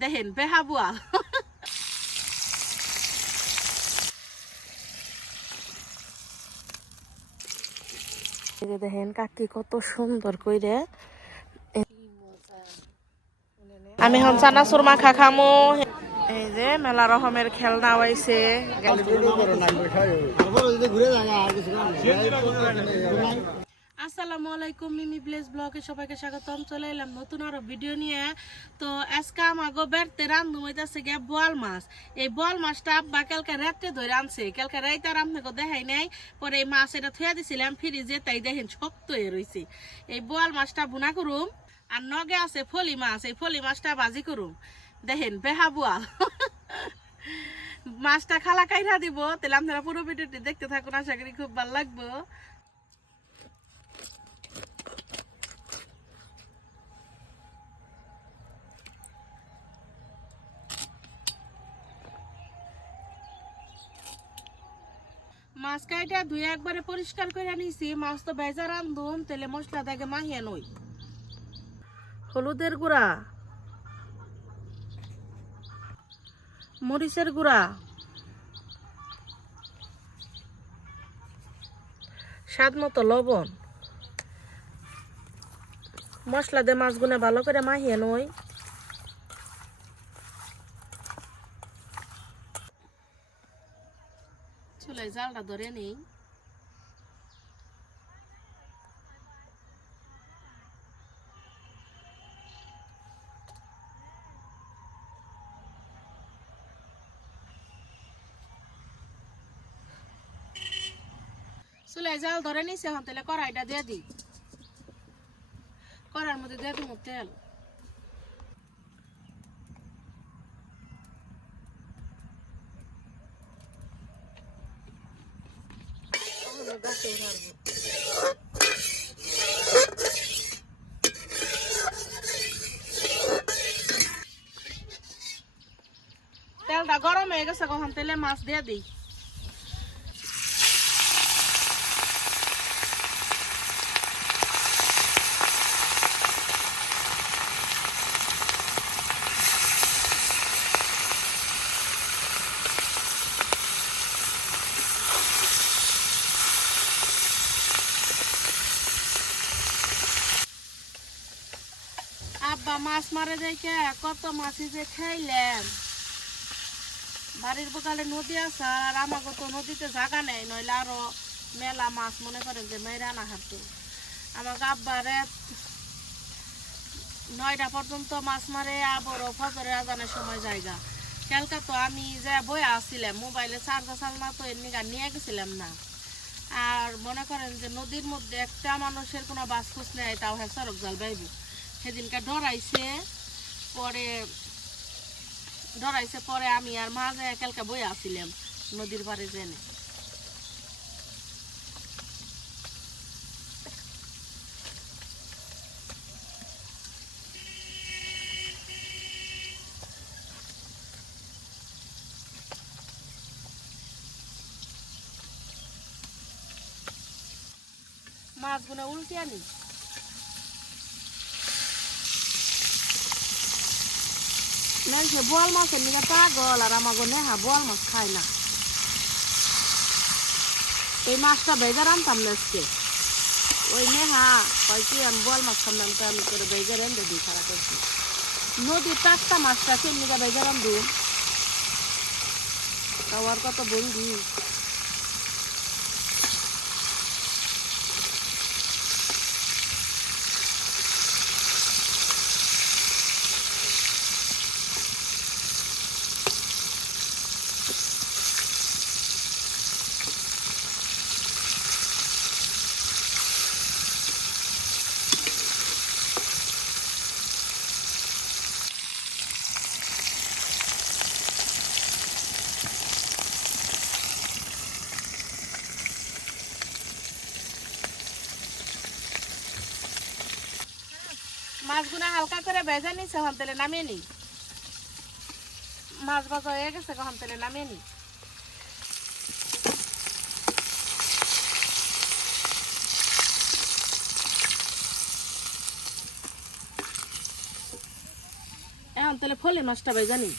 দেখেন এই দেখেন কাকি কত সুন্দর কইরে। আমি হন চানাচুর মাখা খামু এই যে মেলা রকমের খেলনা হয়েছে আসসালামু আলাইকুম, মিমি প্লেস ব্লগে সবাইকে স্বাগতম। চলে এলাম নতুন আরও ভিডিও নিয়ে। তো আজকে হইতাছে গিয়া বোয়াল মাছ। এই বোয়াল মাছটা কালকে রাত্রে ধরে আনছে। কালকে আপনাকে দেখাই নাই। পরে এই মাছ এটা থুয়া দিছিলাম, ফ্রিজে, তাই দেখেন শক্ত হয়ে রয়েছে এই বোয়াল মাছটা বুনা করুম, আর নগে আছে ফলি মাছ। এই ফলি মাছটা ভাজি করুম। দেখেন, বেহা বোয়াল। মাছটা খালা কাইরা দিব। তাহলে আপনারা পুরো ভিডিওটি দেখতে থাকুন, আশা করি খুব ভালো লাগবো। মাছ কাইটা ধুয়ে একবারে পরিষ্কার করে নিছি। মাছ তো ভেজা রান্ধুম তেলে মশলা থেকে মাহিয়া নই। হলুদের গুঁড়া। মরিচের গুঁড়া। স্বাদ মতো লবণ। মশলা দিয়ে মাছগুলো ভালো করে মাহিয়ে নই। জালটা ধরে নেই চুলায় জাল ধরে নিছে, এখন তাহলে কড়াইটা দিয়ে দিই। কড়ার মধ্যে দিয়ে দিব তেল। হয়ে গেছে কখন তেলে মাছ দিয়ে দিই আব্বা মাছ মারে দেখে কত মাছই যে খাইলেন বাড়ির বোকালে নদী আছে আর আমাকে তো নদীতে জাগা নেই, নইলে আরও মেলা মাছ মনে করেন যে মেয়েরা না হাঁটতো আমাকে আব্বারে নয়টা পর্যন্ত মাছ মারে আবার ফজরে আজানের সময় জায়গা। কালকে তো আমি যে বই আসছিলাম, মোবাইলে চার্জার চাল না তো এমনি গান নিয়ে গেছিলাম না। আর মনে করেন যে নদীর মধ্যে একটা মানুষের কোনো বাস খুঁজ নেই, তাও হ্যাঁ সড়ক জাল বাইব। সেদিনকে ডরাইছে, পরে ডরাইছে পরে আমি আর মা যায় কালকে বই আসছিলাম নদীর পাড়ে জেনে মাছগুলো উল্টে আনি। মানুষে বোয়াল মাছের নিয়ে পাগল আর আমাকে নেহা বোয়াল মাছ খায় না। এই মাছটা বেজার আনতাম না আজকে ওই নেহা কয় কি, আমি বোয়াল মাছ খাম না তো আমি করে বেজার এনে দিই খারাপ করছি নদীর টাটকা মাছটা কেমনি বেজার আনব খাওয়ার কত বন্ধু মাছগুলো হালকা করে ভেজে নিছে হন তেলে নামিয়ে নি মাছ ভাজা হয়ে গেছে কখন তেলে নামিয়ে নি এখন এখন তাহলে ফলে মাছটা ভাই জানি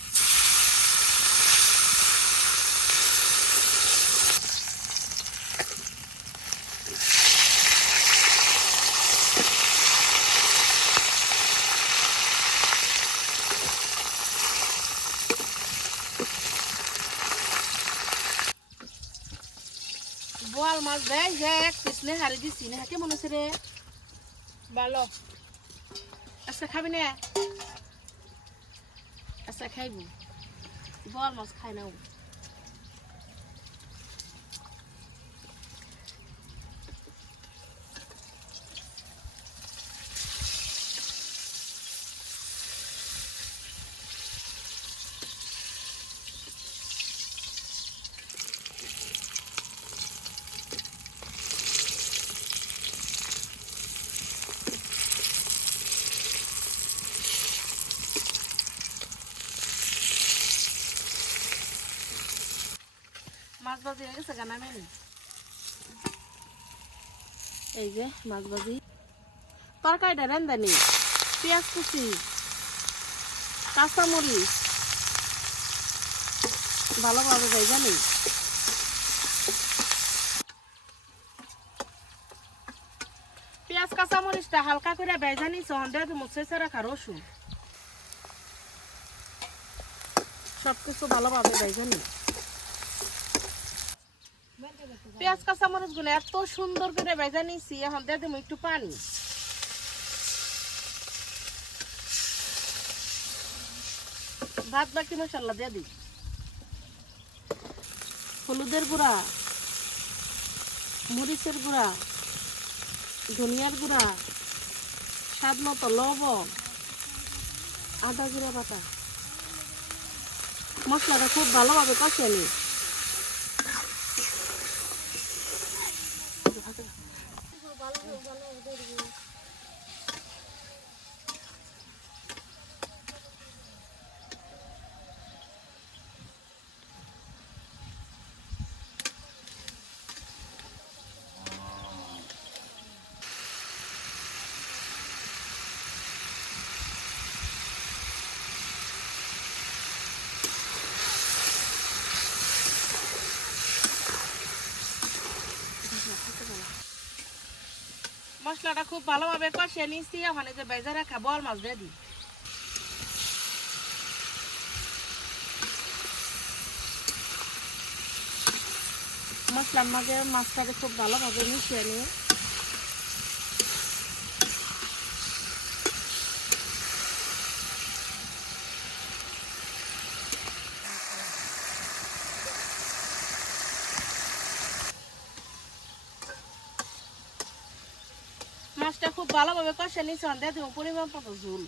বোয়াল মাছ দেয় পিস নে হারি দিছি না। কেমন আছে রে? ভালো আচ্ছা খাবি না? আচ্ছা খাইব। বোয়াল মাছ খাই না মাছ ভাজি এই যে মাছ ভাজি। রেন্দানি পেঁয়াজ কুচি ভালোভাবে যাই জানি পেঁয়াজ, কাঁচামরিচটা হালকা করে বেজানি সন্ধ্যা মুছে রাখা রসুন সবকিছু ভালোভাবে বেজানি পেঁয়াজ কাঁচা মরিচগুলো এত সুন্দর করে ভেজা নিছি এখন দিয়ে দেবো একটু পানি। ভাত বাকি মশলা দিয়ে দিই হলুদের গুঁড়া, মরিচের গুঁড়া, ধনিয়ার গুঁড়া, স্বাদ মতো লবণ, আদা জিরা বাটা। মশলাটা খুব ভালোভাবে কষিয়ে নিই। Udah mau. মশলাটা খুব ভালোভাবে কষিয়ে নিচ্ছি ওখানে যে বেজে রাখা বল মাছ দিয়ে দিই। মশলার মাঝে মাছটাকে খুব ভালোভাবে মিশিয়ে নিয়ে মাছটা খুব ভালোভাবে কষে দেবো, পরিমাণ মতো ঝুল।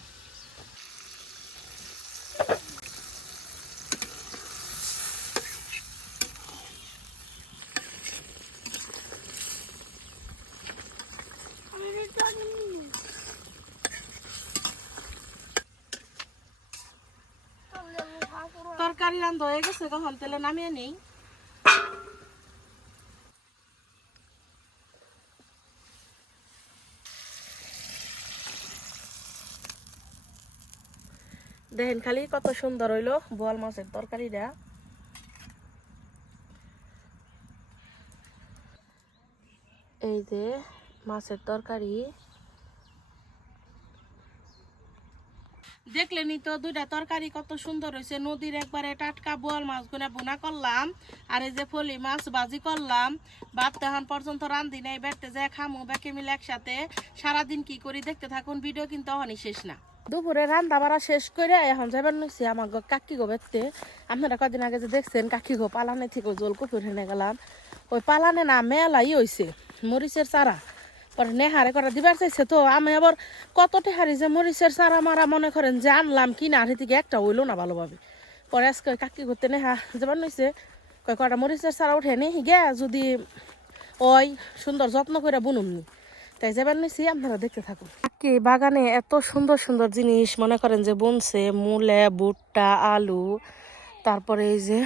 তরকারি রান্ধ হয়ে গেছে কখন তেলে নামিয়ে নেই। দেখেন খালি কত সুন্দর হইল বোয়াল মাছের তরকারিটা। এই যে মাছের তরকারি। দেখলেনি তো দুইটা তরকারি কত সুন্দর হয়েছে নদীর একবারে টাটকা বোয়াল মাছ মাছগুলো বোনা করলাম, আর এই যে ফলি মাছ ভাজি করলাম। ভাত তখন পর্যন্ত রান্ধি নাই বেড়তে যায় খামু বেঁকে মিলে একসাথে সারাদিন কি করি দেখতে থাকুন, ভিডিও কিন্তু অহনি শেষ না। দুপুরে রান্না বাড়া শেষ করে এখন যাবার নিচ্ছি আমার গো কাকি গো বেরতে আপনারা কদিন আগে যে দেখছেন কাকি গো পালানে থেকে জল কুপুর হেনে গেলাম। ওই পালানে না মেলাই হয়েছে মরিচের চারা। পরে নেহারে করে দিবার চাইছে তো, আমি আবার কত টেহারি যে মরিচের চারা মারা মনে করেন যে আনলাম কি না আর থেকে একটা হইল না ভালোভাবে। পরে আজকে কাকি ঘুরতে নেহা যাবার নইছে কয় কটা মরিচের চারা উঠে নি গে, যদি ওই সুন্দর যত্ন করে বুনুমনি তাই যাবার নিছি আপনারা দেখতে থাকুন। কি বাগানে এত সুন্দর সুন্দর জিনিস মনে করেন যে বুনছে মূলে ভুট্টা আলু তারপরে এই যে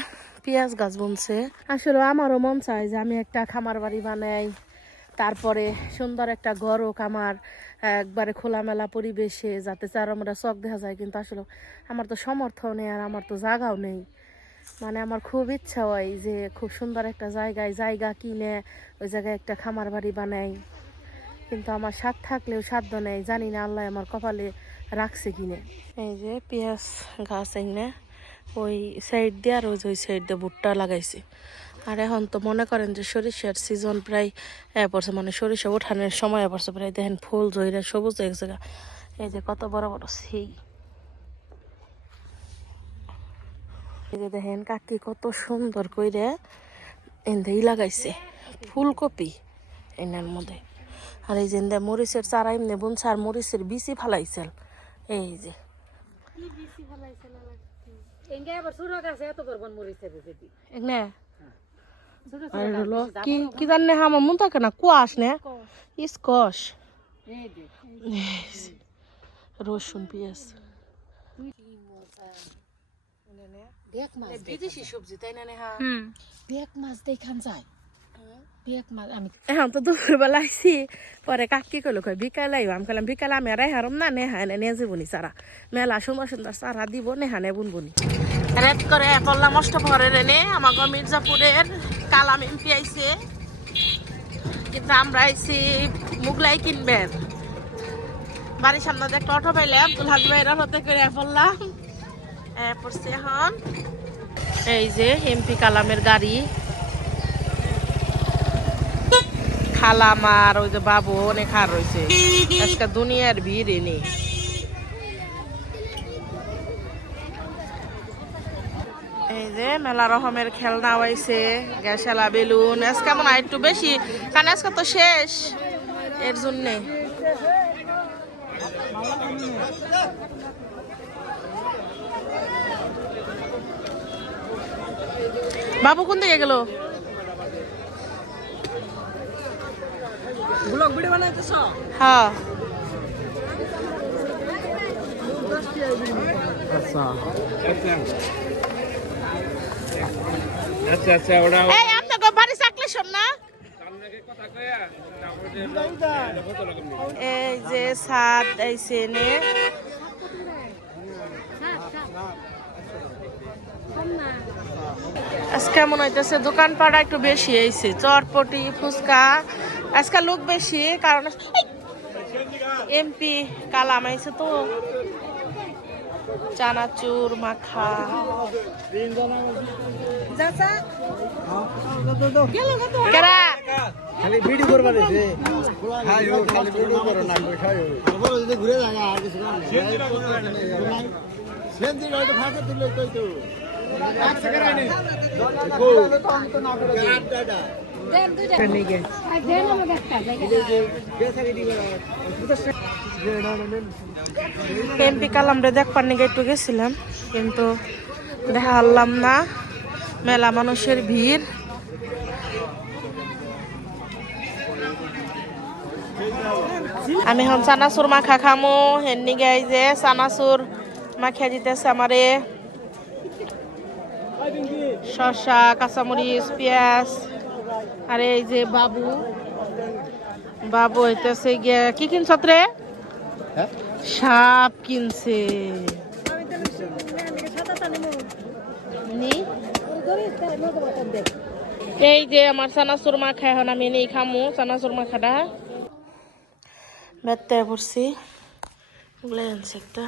পেঁয়াজ গাছ বুনছে। আসলে আমারও মন চায় যে আমি একটা খামার বাড়ি বানাই তারপরে সুন্দর একটা গরক আমার একবারে খোলামেলা পরিবেশে যাতে চার আমরা চক দেখা যায় কিন্তু আসলে আমার তো সমর্থ নেই আর আমার তো জায়গাও নেই। মানে আমার খুব ইচ্ছা হয় যে খুব সুন্দর একটা জায়গায় জায়গা কিনে ওই জায়গায় একটা খামার বাড়ি বানাই। কিন্তু আমার স্বাদ থাকলেও সাধ্য নেই। জানি না আল্লাহ আমার কপালে রাখছে কিনে। এই যে পেঁয়াজ গাছ এনে ওই সাইড দিয়ে আর ওই সাইড দিয়ে ভুট্টা লাগাইছে। আর এখন তো মনে করেন যে সরিষার সিজন প্রায় এ পড়ছে মানে সরিষা ওঠানোর সময় এ পড়ছে, প্রায় দেখেন ফুল জয়রা সবুজ হয়ে গেছে এই যে কত বড় বড় সেই। এই যে দেখেন কাকি কত সুন্দর কইরে এন্দেই লাগাইছে। ফুলকপি এনার মধ্যে। আর এই যে মরিচের চারা এমনি বুনছে আর মরিচের বিচি ফালাইছিল এই যে। কি জানে মন থাকে না কুয়াশ নে। ইসকস। রসুন পেঁয়াজ। বেক মাছ বিদেশি সবজি তাই না নেহা? বেক মাছ দেখান যায়। এখন তো দুপুরবেলা আইসি পরে কাকি কইলো কই বিকালে আইব আমি কইলাম বিকালে আমি আর হারম না নেহা এনে নিয়ে যাবনি চারা মেলা সুন্দর সুন্দর চারা দিব নেহা নে বুনবনি। রেড করে পল্লা মষ্ট ভরে এনে আমাকে মির্জাপুরের কালাম এমপি আইছে। কিন্তু আমরা আইছি মুগলাই কিনবেন। বাড়ির সামনে যে একটা অটো পাইলে আব্দুল হাজি ভাইরা হতে করে পড়লাম। পড়ছি এখন। এই যে এমপি কালামের গাড়ি। খালাম আর ওই যে বাবু, অনেক হার রয়েছে। আজকে দুনিয়ার ভিড় এনে এই যে মেলা রকমের খেলনা হয়েছে, গ্যাসেলা বেলুন। আজকে মনে হয়? একটু বেশি, কারণ আজকে তো শেষ। এর জন্যে। বাবু কোন দিকে গেল? ব্লগ ভিডিও বানাইতেছ? হ্যাঁ। আচ্ছা। আচ্ছা ওটা এই আপনাকে বাড়ি চাকলে শোন না। এই যে সাদ আইছে নে আজকে মনে হইতেছে? দোকান পাড়া একটু বেশি আইছে চটপটি ফুচকা আজকে লোক বেশি কারণ এমপি কালাম আইছে তো চানাচুর মাখা কেরা খালি ভিডিও করবা দিছে খালি ভিডিও করো না কই খাই যদি ঘুরে আর কিছু ফাঁকা কই তো নে দাদা এমপি কালামরে দেখবার নিকে একটু গেছিলাম, কিন্তু দেখা হারলাম না। মেলা মানুষের ভিড়। আমি এখন চানাচুর মাখা খামো হেননি গাই যে চানাচুর মাখিয়া দিতেছে আমারে। শসা, কাঁচামরিচ, পেঁয়াজ। আর এই যে বাবু। বাবু হইতেছে গিয়া কি কিনছত রে? সাপ কিনছে। নি? এই যে আমার চানাচুর মাখা এখন আমি নেই খামু চানাচুর মাখাটা বেতে পড়ছি। ওগুলো আনছে একটা।